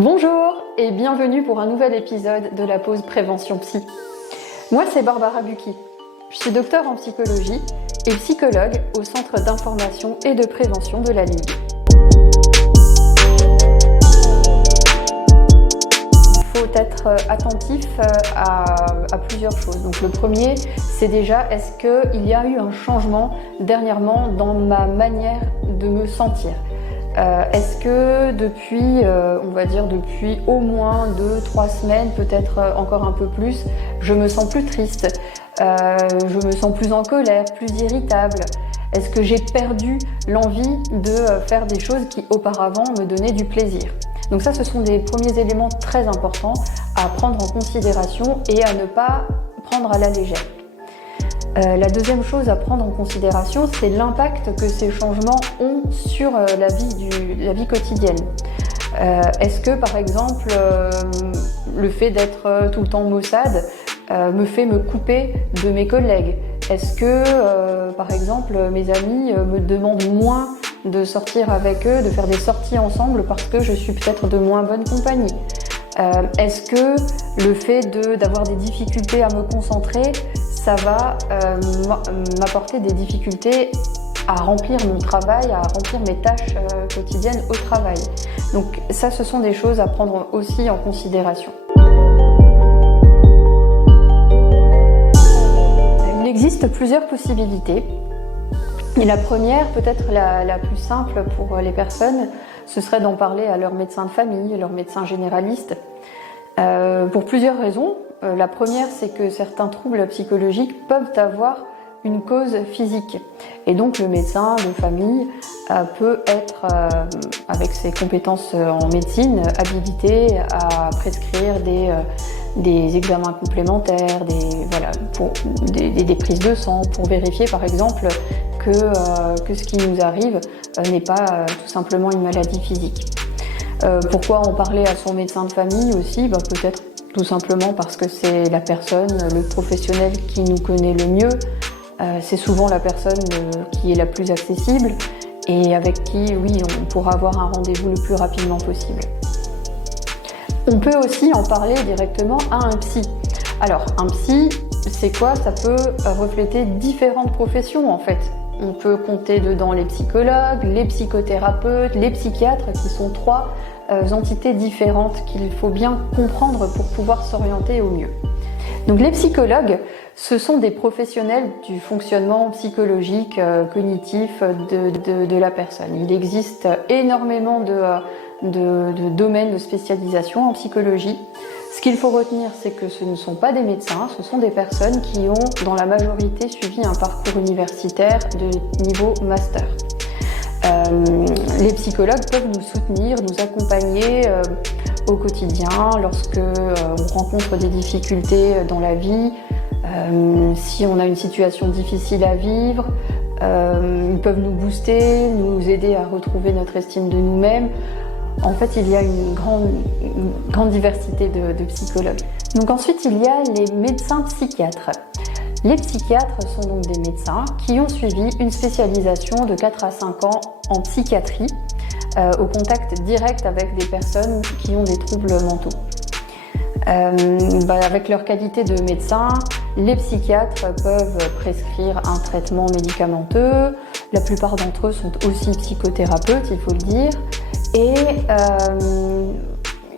Bonjour et bienvenue pour un nouvel épisode de la pause prévention psy. Moi c'est Barbara Bucchi, je suis docteure en psychologie et psychologue au Centre d'information et de prévention de la Ligue. Il faut être attentif à plusieurs choses. Donc le premier, c'est déjà, est-ce qu'il y a eu un changement dernièrement dans ma manière de me sentir ? Est-ce que depuis, on va dire depuis au moins 2-3 semaines, peut-être encore un peu plus, je me sens plus triste, je me sens plus en colère, plus irritable? Est-ce que j'ai perdu l'envie de faire des choses qui auparavant me donnaient du plaisir? Donc ça, ce sont des premiers éléments très importants à prendre en considération et à ne pas prendre à la légère. La deuxième chose à prendre en considération, c'est l'impact que ces changements ont sur la vie quotidienne. Est-ce que, par exemple, le fait d'être tout le temps maussade me fait me couper de mes collègues? Est-ce que, par exemple, mes amis me demandent moins de sortir avec eux, de faire des sorties ensemble parce que je suis peut-être de moins bonne compagnie? Est-ce que le fait d'avoir des difficultés à me concentrer, ça va m'apporter des difficultés à remplir mon travail, à remplir mes tâches quotidiennes au travail? Donc ça, ce sont des choses à prendre aussi en considération. Il existe plusieurs possibilités. Et la première, peut-être la plus simple pour les personnes, ce serait d'en parler à leur médecin de famille, leur médecin généraliste, pour plusieurs raisons. La première, c'est que certains troubles psychologiques peuvent avoir une cause physique. Et donc le médecin de famille peut être, avec ses compétences en médecine, habilité à prescrire des examens complémentaires, des prises de sang, pour vérifier par exemple que ce qui nous arrive n'est pas tout simplement une maladie physique. Pourquoi en parler à son médecin de famille aussi? Peut-être tout simplement parce que c'est la personne, le professionnel qui nous connaît le mieux. C'est souvent la personne qui est la plus accessible et avec qui, oui, on pourra avoir un rendez-vous le plus rapidement possible. On peut aussi en parler directement à un psy. Alors, un psy, c'est quoi? Ça peut refléter différentes professions en fait. On peut compter dedans les psychologues, les psychothérapeutes, les psychiatres, qui sont trois entités différentes qu'il faut bien comprendre pour pouvoir s'orienter au mieux. Donc les psychologues, ce sont des professionnels du fonctionnement psychologique, cognitif de la personne. Il existe énormément de domaines de spécialisation en psychologie. Ce qu'il faut retenir, c'est que ce ne sont pas des médecins, ce sont des personnes qui ont, dans la majorité, suivi un parcours universitaire de niveau master. Les psychologues peuvent nous soutenir, nous accompagner au quotidien lorsque on rencontre des difficultés dans la vie, si on a une situation difficile à vivre, ils peuvent nous booster, nous aider à retrouver notre estime de nous-mêmes. En fait, il y a une grande diversité de psychologues. Donc ensuite, il y a les médecins psychiatres. Les psychiatres sont donc des médecins qui ont suivi une spécialisation de 4 à 5 ans en psychiatrie, au contact direct avec des personnes qui ont des troubles mentaux. Avec leur qualité de médecin, les psychiatres peuvent prescrire un traitement médicamenteux. La plupart d'entre eux sont aussi psychothérapeutes, il faut le dire. Et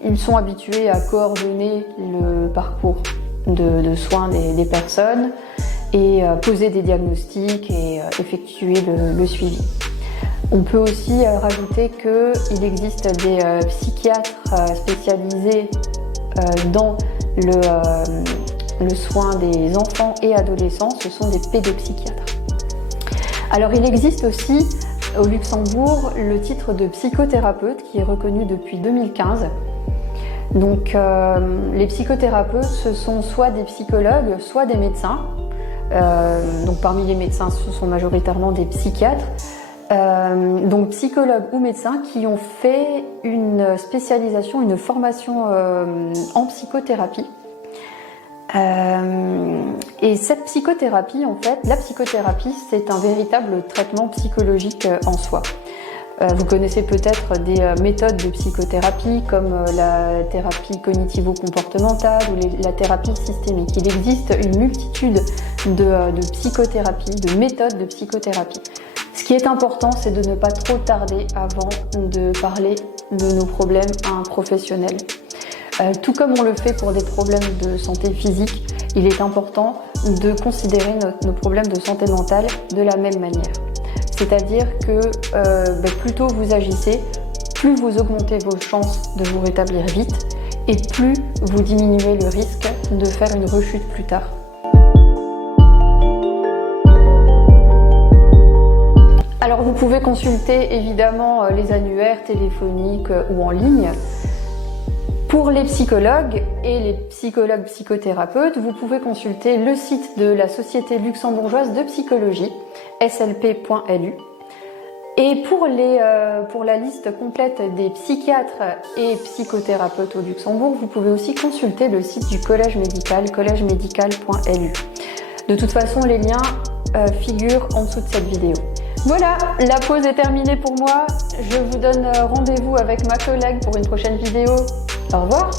ils sont habitués à coordonner le parcours de soins des personnes et poser des diagnostics et effectuer le suivi. On peut aussi rajouter qu'il existe des psychiatres spécialisés dans le soin des enfants et adolescents, ce sont des pédopsychiatres. Alors il existe aussi au Luxembourg le titre de psychothérapeute qui est reconnu depuis 2015. Donc les psychothérapeutes, ce sont soit des psychologues, soit des médecins. Donc parmi les médecins, ce sont majoritairement des psychiatres. Donc psychologues ou médecins qui ont fait une spécialisation, une formation en psychothérapie. Et cette psychothérapie, en fait, la psychothérapie, c'est un véritable traitement psychologique en soi. Vous connaissez peut-être des méthodes de psychothérapie comme la thérapie cognitivo-comportementale ou la thérapie systémique. Il existe une multitude de psychothérapies, de méthodes de psychothérapie. Ce qui est important, c'est de ne pas trop tarder avant de parler de nos problèmes à un professionnel. Tout comme on le fait pour des problèmes de santé physique, il est important de considérer nos problèmes de santé mentale de la même manière. C'est-à-dire que plus tôt vous agissez, plus vous augmentez vos chances de vous rétablir vite et plus vous diminuez le risque de faire une rechute plus tard. Alors vous pouvez consulter évidemment les annuaires téléphoniques ou en ligne. Pour les psychologues et les psychologues psychothérapeutes, vous pouvez consulter le site de la Société luxembourgeoise de psychologie, slp.lu. Et pour la liste complète des psychiatres et psychothérapeutes au Luxembourg, vous pouvez aussi consulter le site du collège médical, collegemedical.lu. De toute façon, les liens figurent en dessous de cette vidéo. Voilà, la pause est terminée pour moi. Je vous donne rendez-vous avec ma collègue pour une prochaine vidéo. Au revoir!